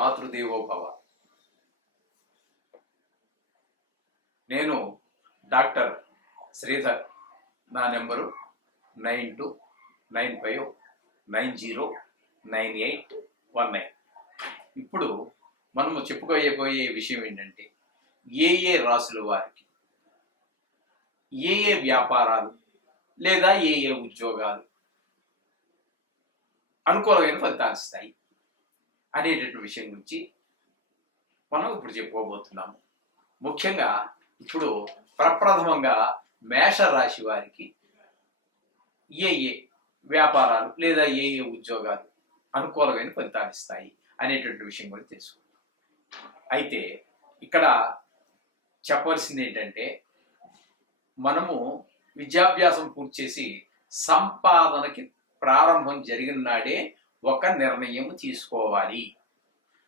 మాతృదేవో భవ. నేను డాక్టర్ శ్రీధర్. నా నెంబరు 9295909819. ఇప్పుడు మనము చెప్పుకోబోయే విషయం ఏంటంటే, ఏ రాసుల వారికి ఏ వ్యాపారాలు లేదా ఏ ఉద్యోగాలు అనుకూలమైన ఫలితాలు ఇస్తాయి అనేటటువంటి విషయం గురించి మనం ఇప్పుడు చెప్పుకోబోతున్నాము. ముఖ్యంగా ఇప్పుడు ప్రప్రథమంగా మేషరాశి వారికి ఏ వ్యాపారాలు లేదా ఏ ఉద్యోగాలు అనుకూలమైన ఫలితాలు ఇస్తాయి అనేటువంటి విషయం కూడా తెలుసుకుందాం. అయితే ఇక్కడ చెప్పవలసింది ఏంటంటే, మనము విద్యాభ్యాసం పూర్తి చేసి సంపాదనకి ప్రారంభం జరిగిన నాడే ఒక నిర్ణయం తీసుకోవాలి.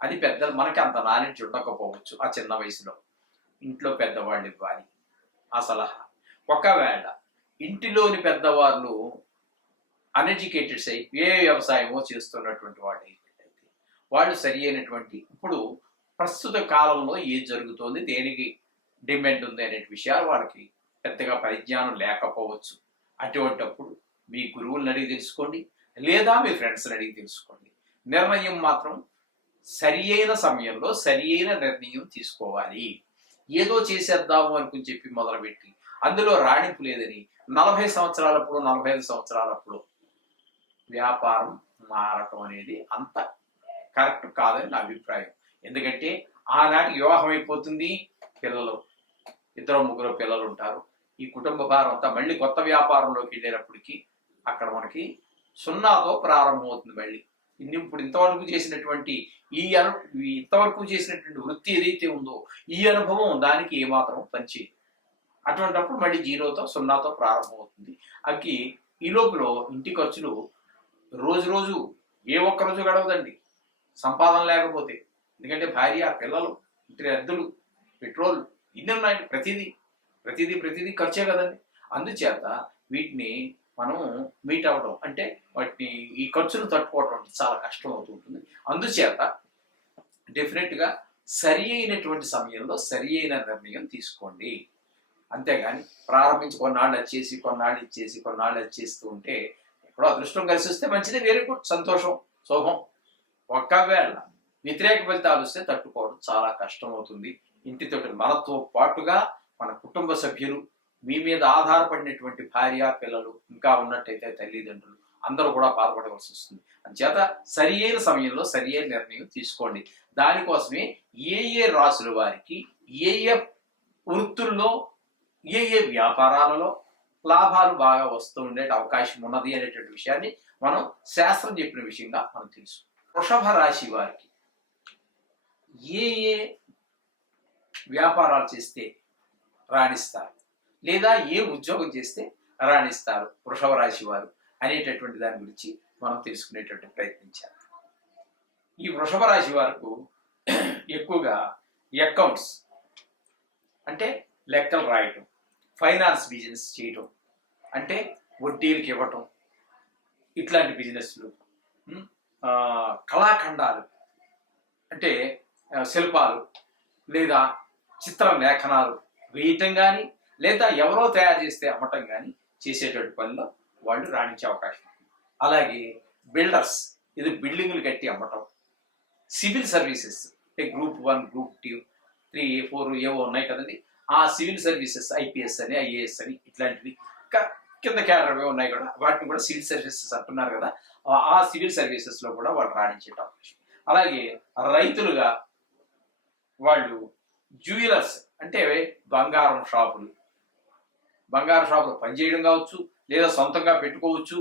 అది పెద్దలు మనకి అంత నాలెడ్జ్ ఉండకపోవచ్చు. ఆ చిన్న వయసులో ఇంట్లో పెద్దవాళ్ళు ఇవ్వాలి ఆ సలహా. ఒకవేళ ఇంటిలోని పెద్దవాళ్ళు అన్ఎడ్యుకేటెడ్స్ అయి ఏ వ్యవసాయమో చేస్తున్నటువంటి వాళ్ళు అయితే వాళ్ళు సరి అయినటువంటి ఇప్పుడు ప్రస్తుత కాలంలో ఏం జరుగుతోంది, దేనికి డిమాండ్ ఉంది అనే విషయాలు వాళ్ళకి పెద్దగా పరిజ్ఞానం లేకపోవచ్చు. అటువంటప్పుడు మీ గురువులను అడిగి తెలుసుకోండి, లేదా మీ ఫ్రెండ్స్ని అడిగి తెలుసుకోండి. నిర్ణయం మాత్రం సరి అయిన సమయంలో సరి అయిన నిర్ణయం తీసుకోవాలి. ఏదో చేసేద్దాము అనుకుని చెప్పి మొదలుపెట్టి అందులో రాణింపు లేదని 40 సంవత్సరాలప్పుడు 45 సంవత్సరాలప్పుడు వ్యాపారం మారటం అనేది అంత కరెక్ట్ కాదని నా అభిప్రాయం. ఎందుకంటే ఆనాటికి వివాహం అయిపోతుంది, పిల్లలు 2-3 పిల్లలు ఉంటారు. ఈ కుటుంబ భారం అంతా మళ్ళీ కొత్త వ్యాపారంలోకి వెళ్ళేటప్పటికి అక్కడ మనకి 0తో ప్రారంభమవుతుంది. మళ్ళీ ఇప్పుడు ఇంతవరకు చేసినటువంటి వృత్తి ఏదైతే ఉందో ఈ అనుభవం దానికి ఏమాత్రం పనిచేయదు. అటువంటిప్పుడు మళ్ళీ 0తో ప్రారంభమవుతుంది. ఈ లోపల ఇంటి ఖర్చులు రోజు ఏ ఒక్క రోజు గడవదండి సంపాదన లేకపోతే. ఎందుకంటే భార్య, పిల్లలు, ఇంటి అద్దెలు, పెట్రోల్ ఇన్ని ఉన్నాయి. ప్రతిదీ ఖర్చే కదండి. అందుచేత వీటిని మనం మీట్ అవ్వడం అంటే వాటిని ఈ ఖర్చులు తట్టుకోవడం చాలా కష్టం అవుతుంటుంది. అందుచేత డెఫినెట్గా సరి అయినటువంటి సమయంలో సరి అయిన నిర్ణయం తీసుకోండి. అంతేగాని ప్రారంభించి కొన్నాళ్ళు వచ్చేస్తూ ఉంటే ఎప్పుడో అదృష్టం కలిసి వస్తే మంచిదే, వెరీ గుడ్, సంతోషం, శోభం. ఒకవేళ వ్యతిరేక ఫలితాలు వస్తే తట్టుకోవడం చాలా కష్టం అవుతుంది. ఇంటితో మనతో పాటుగా మన కుటుంబ సభ్యులు, మీ మీద ఆధారపడినటువంటి భార్య, పిల్లలు, ఇంకా ఉన్నట్టయితే తల్లిదండ్రులు అందరూ కూడా బాధపడవలసి వస్తుంది. అందుచేత సరి అయిన సమయంలో సరి అయిన నిర్ణయం తీసుకోండి. దానికోసమే ఏ రాసుల వారికి ఏ వృత్తుల్లో ఏ వ్యాపారాలలో లాభాలు బాగా వస్తూ ఉండే అవకాశం ఉన్నది అనేటువంటి విషయాన్ని మనం శాస్త్రం చెప్పిన విషయంగా మనం తెలుసు. వృషభ రాశి వారికి ఏ వ్యాపారాలు చేస్తే రాణిస్తారు లేదా ఏ ఉద్యోగం చేస్తే రాణిస్తారు వృషభ రాశి వారు అనేటటువంటి దాని గురించి మనం తెలుసుకునేటువంటి ప్రయత్నించాలి. ఈ వృషభ రాశి వారికి ఎక్కువగా అకౌంట్స్ అంటే లెక్కలు రాయటం, ఫైనాన్స్ బిజినెస్ చేయటం అంటే వడ్డీలకు ఇవ్వటం, ఇట్లాంటి బిజినెస్లు, కళాఖండాలు అంటే శిల్పాలు లేదా చిత్ర లేఖనాలు వేయటం కానీ లేదా ఎవరో తయారు చేస్తే అమ్మటం కానీ చేసేటువంటి పనిలో వాళ్ళు రాణించే అవకాశం ఉంది. అలాగే బిల్డర్స్, ఇది బిల్డింగులు కట్టి అమ్మటం, సివిల్ సర్వీసెస్ అంటే గ్రూప్ 1, గ్రూప్ 2, 3, 4 ఏవో ఉన్నాయి కదండి. ఆ సివిల్ సర్వీసెస్ IPS అని, IAS అని ఇట్లాంటివి కింద క్యాడర్ ఉన్నాయి కూడా, వాటిని కూడా సివిల్ సర్వీసెస్ అంటున్నారు కదా. ఆ సివిల్ సర్వీసెస్లో కూడా వాళ్ళు రాణించే అవకాశం. అలాగే రైతులుగా వాళ్ళు జ్యువెలర్స్ అంటే బంగారం షాపులు పనిచేయడం కావచ్చు, లేదా సొంతంగా పెట్టుకోవచ్చు,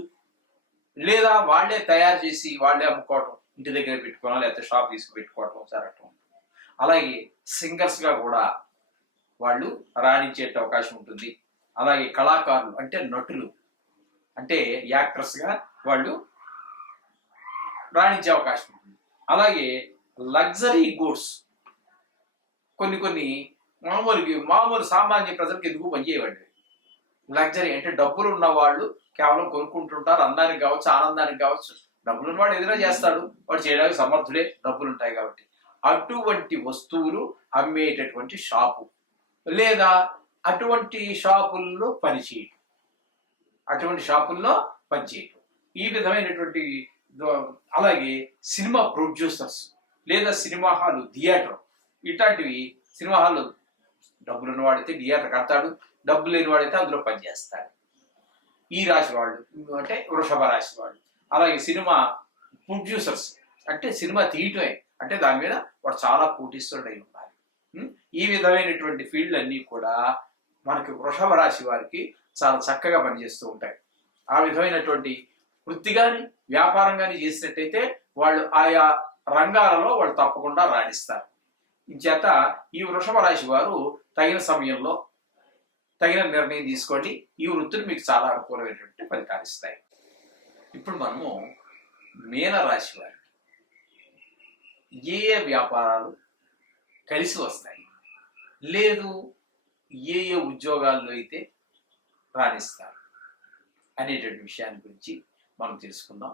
లేదా వాళ్ళే తయారు చేసి వాళ్ళే అమ్ముకోవటం, ఇంటి దగ్గర పెట్టుకోవడం, లేకపోతే షాప్ తీసుకు పెట్టుకోవటం జరగటం. అలాగే సింగర్స్గా కూడా వాళ్ళు రాణించే అవకాశం ఉంటుంది. అలాగే కళాకారులు అంటే నటులు అంటే యాక్టర్స్గా వాళ్ళు రాణించే అవకాశం ఉంటుంది. అలాగే లగ్జరీ గూడ్స్ కొన్ని మామూలు సామాన్య ప్రజలకు ఎందుకు పనిచేయవండి. లగ్జరీ అంటే డబ్బులు ఉన్న వాళ్ళు కేవలం కొనుక్కుంటుంటారు, అందానికి కావచ్చు, ఆనందానికి కావచ్చు. డబ్బులు ఉన్నవాడు ఏదైనా చేస్తాడు, వాడు చేయడానికి సమర్థుడే, డబ్బులు ఉంటాయి కాబట్టి. అటువంటి వస్తువులు అమ్మేటటువంటి షాపు, లేదా అటువంటి షాపుల్లో పనిచేయటం, ఈ విధమైనటువంటి అలాగే సినిమా ప్రొడ్యూసర్స్ లేదా సినిమా హాల్, థియేటర్, ఇట్లాంటివి. సినిమా హాల్ డబ్బులు ఉన్నవాడైతే థియేటర్ కడతాడు, డబ్బు లేని వాడైతే అందులో పనిచేస్తాడు. ఈ రాశి వాళ్ళు అంటే వృషభ రాశి వాళ్ళు. అలాగే సినిమా ప్రొడ్యూసర్స్ అంటే సినిమా తీయటమే, అంటే దాని మీద వాడు చాలా కోటీశ్వరుడై ఉండాలి. ఈ విధమైనటువంటి ఫీల్డ్ అన్నీ కూడా మనకి వృషభ రాశి వారికి చాలా చక్కగా పనిచేస్తూ ఉంటాయి. ఆ విధమైనటువంటి వృత్తి కానీ వ్యాపారం కానీ చేసినట్టయితే వాళ్ళు ఆయా రంగాలలో వాళ్ళు తప్పకుండా రాణిస్తారు. ఇంచేత ఈ వృషభ రాశి వారు తగిన సమయంలో తగిన నిర్ణయం తీసుకోండి. ఈ వృత్తులు మీకు చాలా అనుకూలమైనటువంటి ఫలితాలు ఇస్తాయి. ఇప్పుడు మనము మీనరాశి వారికి ఏ ఏ వ్యాపారాలు కలిసి వస్తాయి, లేదు ఏ ఏ ఉద్యోగాల్లో అయితే రాణిస్తారు అనేటువంటి విషయాన్ని గురించి మనం తెలుసుకుందాం.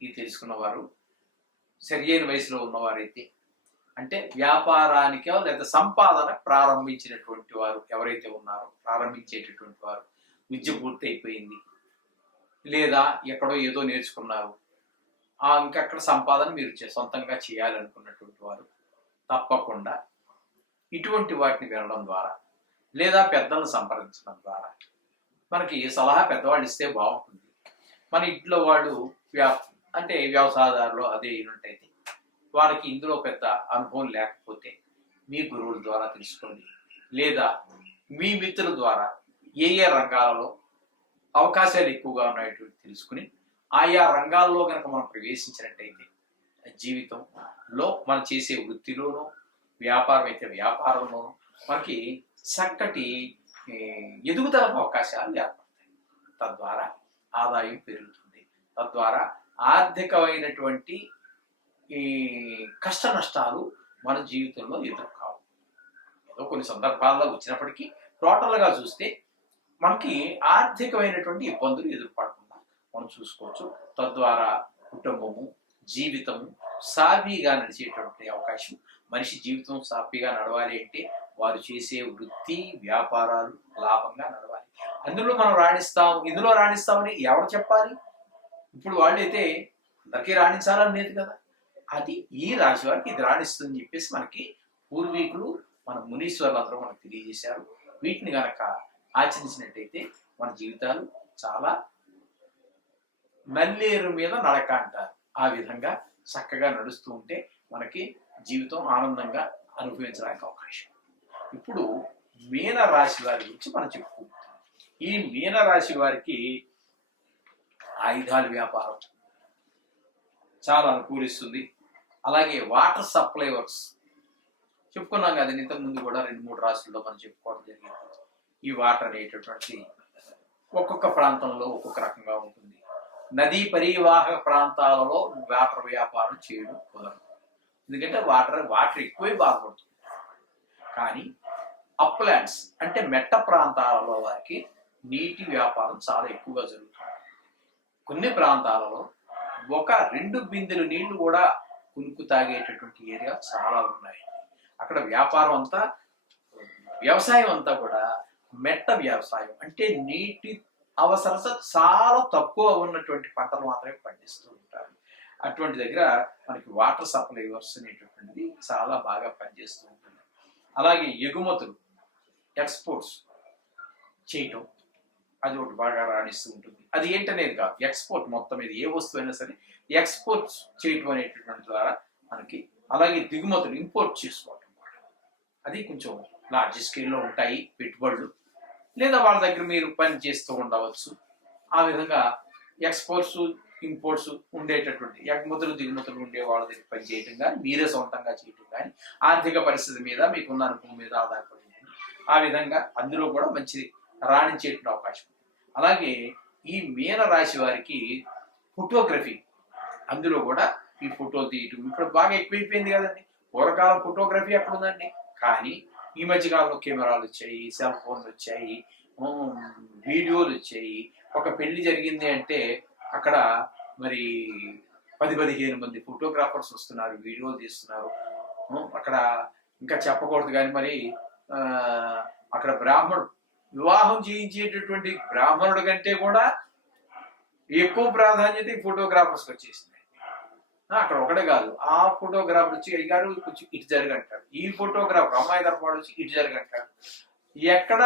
ఇది తెలుసుకున్న వారు సరియైన వయసులో ఉన్నవారైతే, అంటే వ్యాపారానికో లేదా సంపాదన ప్రారంభించినటువంటి వారు ఎవరైతే ఉన్నారో, ప్రారంభించేటటువంటి వారు విద్య పూర్తి అయిపోయింది, లేదా ఎక్కడో ఏదో నేర్చుకున్నారు, ఇంకక్కడ సంపాదన మీరు సొంతంగా చేయాలనుకున్నటువంటి వారు తప్పకుండా ఇటువంటి వాటిని వినడం ద్వారా లేదా పెద్దలను సంప్రదించడం ద్వారా, మనకి సలహా పెద్దవాళ్ళు ఇస్తే బాగుంటుంది. మన ఇంట్లో వాళ్ళు అంటే వ్యవసాయదారులు అదే అయినట్టయితే వారికి ఇందులో పెద్ద అనుభవం లేకపోతే మీ గురువుల ద్వారా తెలుసుకోండి, లేదా మీ మిత్రుల ద్వారా ఏ ఏ రంగాలలో అవకాశాలు ఎక్కువగా ఉన్నాయటువంటి తెలుసుకుని ఆయా రంగాల్లో కనుక మనం ప్రవేశించినట్టయితే జీవితంలో మనం చేసే వృత్తిలోనూ, వ్యాపారం అయితే వ్యాపారంలోనూ మనకి చక్కటి ఎదుగుదలకు అవకాశాలు ఏర్పడతాయి. తద్వారా ఆదాయం పెరుగుతుంది, తద్వారా ఆర్థికమైనటువంటి ఈ కష్ట నష్టాలు మన జీవితంలో ఎదుర్కావు. ఏదో కొన్ని సందర్భాల్లో వచ్చినప్పటికీ టోటల్గా చూస్తే మనకి ఆర్థికమైనటువంటి ఇబ్బందులు ఎదుర్పడకుండా మనం చూసుకోవచ్చు. తద్వారా కుటుంబము, జీవితము సాఫీగా నడిచేటువంటి అవకాశం. మనిషి జీవితం సాఫీగా నడవాలి అంటే వారు చేసే వృత్తి వ్యాపారాలు లాభంగా నడవాలి. అందులో మనం ఇందులో రాణిస్తామని ఎవరు చెప్పాలి? ఇప్పుడు వాళ్ళైతే అందరికీ రాణించాలని లేదు కదా. అది ఈ రాశి వారికి ఇది రాణిస్తుందని చెప్పేసి మనకి పూర్వీకులు, మన మునీశ్వరులు అందరూ మనకు తెలియజేశారు. వీటిని గనక ఆచరించినట్టయితే మన జీవితాలు చాలా నల్లేరు మీద నడక అంటారు, ఆ విధంగా చక్కగా నడుస్తూ ఉంటే మనకి జీవితం ఆనందంగా అనుభవించడానికి అవకాశం. ఇప్పుడు మీన రాశి వారి గురించి మనం చెప్పుకుంటాం. ఈ మీన రాశి వారికి ఆయుధాల వ్యాపారం చాలా అనుకూలిస్తుంది. అలాగే వాటర్ సప్లై వర్క్స్ చెప్పుకున్నాం కదా, ఇంతకు ముందు కూడా 2-3 రాశుల్లో మనం చెప్పుకోవడం జరిగింది. ఈ వాటర్ అనేటటువంటి ఒక్కొక్క ప్రాంతంలో ఒక్కొక్క రకంగా ఉంటుంది. నదీ పరివాహక ప్రాంతాలలో వాటర్ వ్యాపారం చేయడం కుదరదు, ఎందుకంటే వాటర్ ఎక్కువే బాధపడుతుంది. కానీ అప్లాండ్స్ అంటే మెట్ట ప్రాంతాలలో వారికి నీటి వ్యాపారం చాలా ఎక్కువగా జరుగుతుంది. కొన్ని ప్రాంతాలలో 1-2 బిందెలు నీళ్లు కూడా కునుకు తాగేటటువంటి ఏరియా చాలా ఉన్నాయి. అక్కడ వ్యాపారం అంతా, వ్యవసాయం అంతా కూడా మెట్ట వ్యవసాయం, అంటే నీటి అవసరత చాలా తక్కువ ఉన్నటువంటి పంటలు మాత్రమే పండిస్తూ ఉంటారు. అటువంటి దగ్గర మనకి వాటర్ సప్లైవర్స్ అనేటటువంటిది చాలా బాగా పనిచేస్తూ ఉంటుంది. అలాగే ఎగుమతులు, ఎక్స్పోర్ట్స్ చేయటం అది ఒకటి బాగా రాణిస్తూ ఉంటుంది. అది ఏంటనేది కాదు, ఎక్స్పోర్ట్ మొత్తం మీద ఏ వస్తువు అయినా సరే ఎక్స్పోర్ట్స్ చేయటం అనేటటువంటి ద్వారా మనకి. అలాగే దిగుమతులు, ఇంపోర్ట్ చేసుకోవటం, అది కొంచెం లార్జ్ స్కేల్లో ఉంటాయి పెట్టుబడులు, లేదా వాళ్ళ దగ్గర మీరు పని చేస్తూ ఉండవచ్చు. ఆ విధంగా ఎక్స్పోర్ట్స్ ఇంపోర్ట్స్ ఉండేటటువంటి ఎగుమతులు దిగుమతులు ఉండే వాళ్ళ దగ్గర పని చేయటం కానీ, మీరే సొంతంగా చేయటం కానీ ఆర్థిక పరిస్థితి మీద మీకున్న అనుభవం మీద ఆధారపడి ఉంటుంది. ఆ విధంగా అందులో కూడా మంచి రాణించేటువంటి అవకాశం. అలాగే ఈ మీన రాశి వారికి ఫోటోగ్రఫీ, అందులో కూడా ఈ ఫోటోలు తీయటం ఇప్పుడు బాగా ఎక్కువైపోయింది కదండి. పూర్వకాలం ఫోటోగ్రఫీ ఎక్కడ ఉందండి, కానీ ఈ మధ్యకాలంలో కెమెరాలు వచ్చాయి, సెల్ ఫోన్లు వచ్చాయి, వీడియోలు వచ్చాయి. ఒక పెళ్లి జరిగింది అంటే అక్కడ మరి 10-15 మంది ఫోటోగ్రాఫర్స్ వస్తున్నారు, వీడియోలు తీస్తున్నారు. అక్కడ ఇంకా చెప్పకూడదు కానీ మరి ఆ, అక్కడ బ్రాహ్మణుడు వివాహం చేయించేటటువంటి బ్రాహ్మణుడి కంటే కూడా ఎక్కువ ప్రాధాన్యత ఈ ఫోటోగ్రాఫర్స్కి వచ్చేసింది. అక్కడ ఒకటే కాదు, ఆ ఫోటోగ్రాఫర్ వచ్చి అయ్యారు కొంచెం ఇటు జరగంటాడు, ఈ ఫోటోగ్రాఫర్ అమ్మాయి తరపాడు వచ్చి ఇటు జరగంటాడు. ఎక్కడ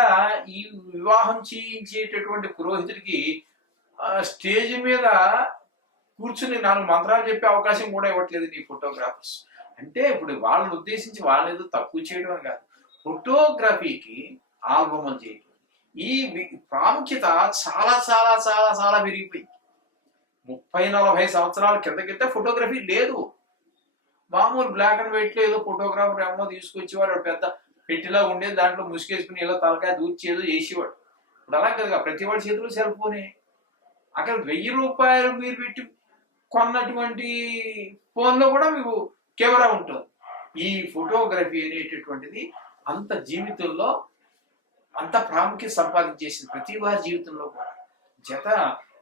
ఈ వివాహం చేయించేటటువంటి పురోహితుడికి స్టేజ్ మీద కూర్చుని 4 మంత్రాలు చెప్పే అవకాశం కూడా ఇవ్వట్లేదు నీ ఫోటోగ్రాఫర్స్. అంటే ఇప్పుడు వాళ్ళని ఉద్దేశించి వాళ్ళని ఏదో తక్కువ చేయడం అని కాదు, ఫోటోగ్రఫీకి ఆల్బమ్ చేయడం ఈ ప్రాముఖ్యత చాలా చాలా చాలా చాలా పెరిగిపోయింది. 30-40 సంవత్సరాల కిందకితే ఫోటోగ్రఫీ లేదు. మామూలు బ్లాక్ అండ్ వైట్ లో ఏదో ఫోటోగ్రాఫర్ ఏమో తీసుకొచ్చేవాడు, పెద్ద పెట్టిలా ఉండేది, దాంట్లో ముసుకేసుకుని ఏదో తలకాయ దూచి ఏదో చేసేవాడు. ఇప్పుడు అలా కదా, ప్రతి వాడి చేతిలో సెల్ ఫోనే. అక్కడ 1000 రూపాయలు మీరు పెట్టి కొన్నటువంటి ఫోన్లో కూడా మీకు కెమెరా ఉంటుంది. ఈ ఫోటోగ్రఫీ అనేటటువంటిది అంత జీవితంలో అంత ప్రాముఖ్యత సంపాదించేసింది ప్రతి వారి జీవితంలో కూడా. జత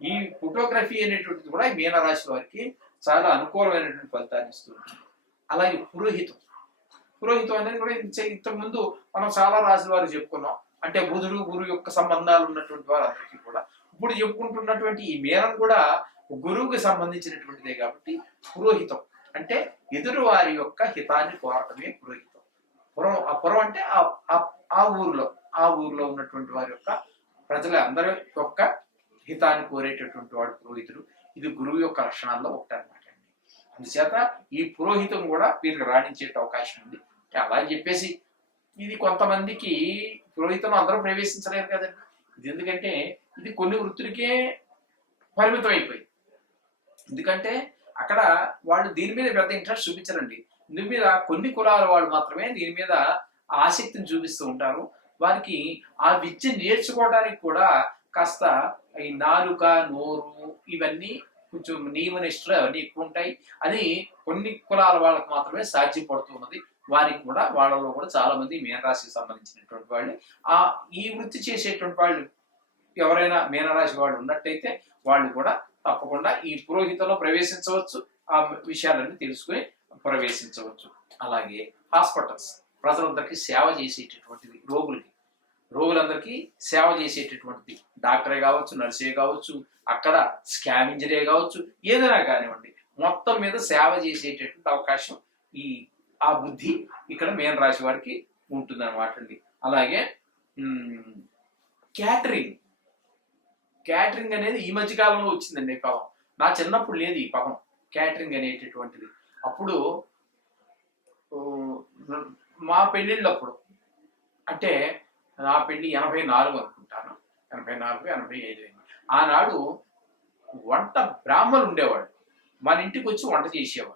ఈ ఫోటోగ్రఫీ అనేటువంటిది కూడా మీనరాశి వారికి చాలా అనుకూలమైనటువంటి ఫలితాన్ని ఇస్తుంది. అలాగే పురోహితం అనేది కూడా ఇంతకుముందు మనం చాలా రాశుల వారికి చెప్పుకున్నాం. అంటే బుధుడు గురువు యొక్క సంబంధాలు ఉన్నటువంటి వారందరికీ కూడా ఇప్పుడు చెప్పుకుంటున్నటువంటి ఈ మీనం కూడా గురువుకి సంబంధించినటువంటిదే. కాబట్టి పురోహితం అంటే ఎదురు వారి యొక్క హితాన్ని కోరటమే పురోహితం. పురం అంటే ఆ ఊరిలో ఉన్నటువంటి వారి యొక్క ప్రజలందరి యొక్క హితాన్ని కోరేటటువంటి వాడు పురోహితుడు. ఇది గురువు యొక్క లక్షణాల్లో ఒకటి అనమాట అండి. అందుచేత ఈ పురోహితం కూడా వీరికి రాణించే అవకాశం ఉంది. అలా చెప్పేసి ఇది కొంతమందికి పురోహితం అందరూ ప్రవేశించలేరు కదండి. ఇది ఎందుకంటే ఇది కొన్ని వృత్తులకే పరిమితం అయిపోయింది. ఎందుకంటే అక్కడ వాళ్ళు దీని మీద పెద్ద ఇంట్రెస్ట్ చూపించరండి. దీని మీద కొన్ని కులాల వాళ్ళు మాత్రమే దీని మీద ఆసక్తిని చూపిస్తూ ఉంటారు. వారికి ఆ విద్య నేర్చుకోవడానికి కూడా కాస్త ఈ నాలుక నోరు ఇవన్నీ కొంచెం నియమనిష్టలు అవన్నీ ఎక్కువ ఉంటాయి. అది కొన్ని కులాల వాళ్ళకి మాత్రమే సాధ్యపడుతున్నది. వారికి కూడా వాళ్ళలో కూడా చాలా మంది మీనరాశికి సంబంధించినటువంటి వాళ్ళు ఈ వృత్తి చేసేటువంటి వాళ్ళు ఎవరైనా మీనరాశి వాళ్ళు ఉన్నట్టయితే వాళ్ళు కూడా తప్పకుండా ఈ పురోహితంలో ప్రవేశించవచ్చు, ఆ విషయాలన్నీ తెలుసుకుని ప్రవేశించవచ్చు. అలాగే హాస్పిటల్స్ ప్రజలందరికీ సేవ చేసేటటువంటిది, రోగులందరికీ సేవ చేసేటటువంటిది డాక్టరే కావచ్చు, నర్సే కావచ్చు, అక్కడ స్కావెంజరే కావచ్చు, ఏదైనా కానివ్వండి, మొత్తం మీద సేవ చేసేటటువంటి అవకాశం ఆ బుద్ధి ఇక్కడ మీన రాశి వారికి ఉంటుంది అనమాట అండి. అలాగే క్యాటరింగ్ అనేది ఈ మధ్య కాలంలో వచ్చిందండి ఈ పదం. నా చిన్నప్పుడు లేదు ఈ పదం క్యాటరింగ్ అనేటటువంటిది. అప్పుడు మా పెళ్ళిళ్ళప్పుడు, అంటే నా పెళ్లి 84 అనుకుంటాను, 84, 85 ఆనాడు వంట బ్రాహ్మణులు ఉండేవాడు, మన ఇంటికి వచ్చి వంట చేసేవాడు.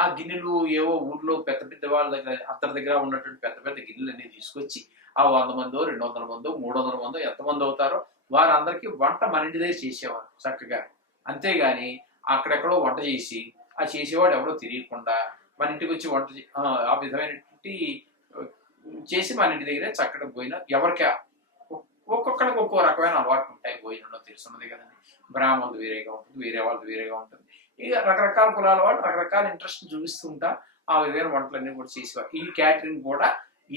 ఆ గిన్నెలు ఏవో ఊర్లో పెద్ద పెద్ద వాళ్ళ దగ్గర అందరి దగ్గర ఉన్నటువంటి పెద్ద పెద్ద గిన్నెలు అన్ని తీసుకొచ్చి ఆ 100 మందో 200 మందో 300 మందో ఎంతమంది అవుతారో వారందరికీ వంట మన ఇంటి దగ్గర చేసేవారు చక్కగా. అంతేగాని అక్కడెక్కడో వంట చేసి ఆ చేసేవాడు ఎవరో తెలియకుండా మన ఇంటికి వచ్చి వంట ఆ విధమైనటువంటి చేసి మన ఇంటి దగ్గరే చక్కగా పోయిన ఎవరికి ఒక్కొక్కడికి ఒక్కో రకమైన అలవాట్లు ఉంటాయి. భోజనంలో తెలుసున్నది కదండి. బ్రాహ్మణులు వేరేగా ఉంటుంది, వేరే వాళ్ళది వేరేగా ఉంటుంది. ఇక రకరకాల కులాల వాళ్ళు రకరకాల ఇంట్రెస్ట్ చూపిస్తూ ఉంటా ఆ విధమైన వంటలన్నీ కూడా చేసేవారు. ఈ క్యాటరింగ్ కూడా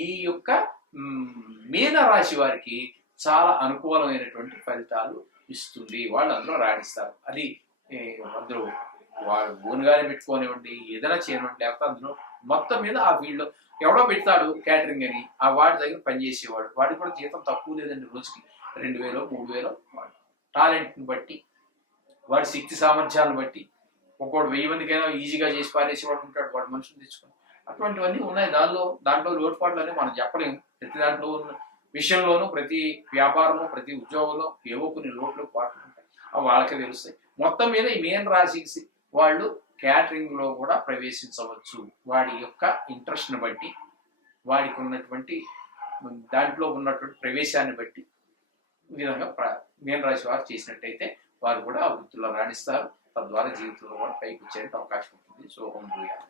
ఈ యొక్క మీన రాశి వారికి చాలా అనుకూలమైనటువంటి ఫలితాలు ఇస్తుంది. వాళ్ళు అందులో రాణిస్తారు. అది అందరూ వాళ్ళు ఓన్గానే పెట్టుకోనివ్వండి, ఏదైనా చేయనివ్వండి, లేకపోతే అందులో మొత్తం మీద ఆ ఫీల్డ్లో ఎవడో పెడతాడు క్యాటరింగ్ అని, ఆ వాడి దగ్గర పనిచేసేవాడు, వాడికి కూడా జీతం తక్కువ లేదండి, రోజుకి 2000, 3000. టాలెంట్ని బట్టి, వాడి శక్తి సామర్థ్యాలను బట్టి ఒక్కోడు 1000 మందికైనా ఈజీగా చేసి పారేసేవాడు ఉంటాడు, వాడు మనుషులు తెచ్చుకొని. అటువంటివన్నీ ఉన్నాయి. దాంట్లో లోటుపాట్లు అని మనం చెప్పలేము. ప్రతి దాంట్లో ఉన్న విషయంలోనూ, ప్రతి వ్యాపారంలో, ప్రతి ఉద్యోగంలో ఏవో కొన్ని లోట్లు పాటలు ఉంటాయి, అవి వాళ్ళకే తెలుస్తాయి. మొత్తం మీద ఈ మీన రాశి వాళ్ళు క్యాటరింగ్ లో కూడా ప్రవేశించవచ్చు. వాడి యొక్క ఇంట్రెస్ట్ని బట్టి, వాడికి ఉన్నటువంటి దాంట్లో ఉన్నటువంటి ప్రవేశాన్ని బట్టి ఈ విధంగా మీన రాశి వారు చేసినట్టయితే వారు కూడా ఆ వృత్తిలో రాణిస్తారు. తద్వారా జీవితంలో కూడా పైకి వచ్చే అవకాశం ఉంటుంది. శుభం భూయాలు.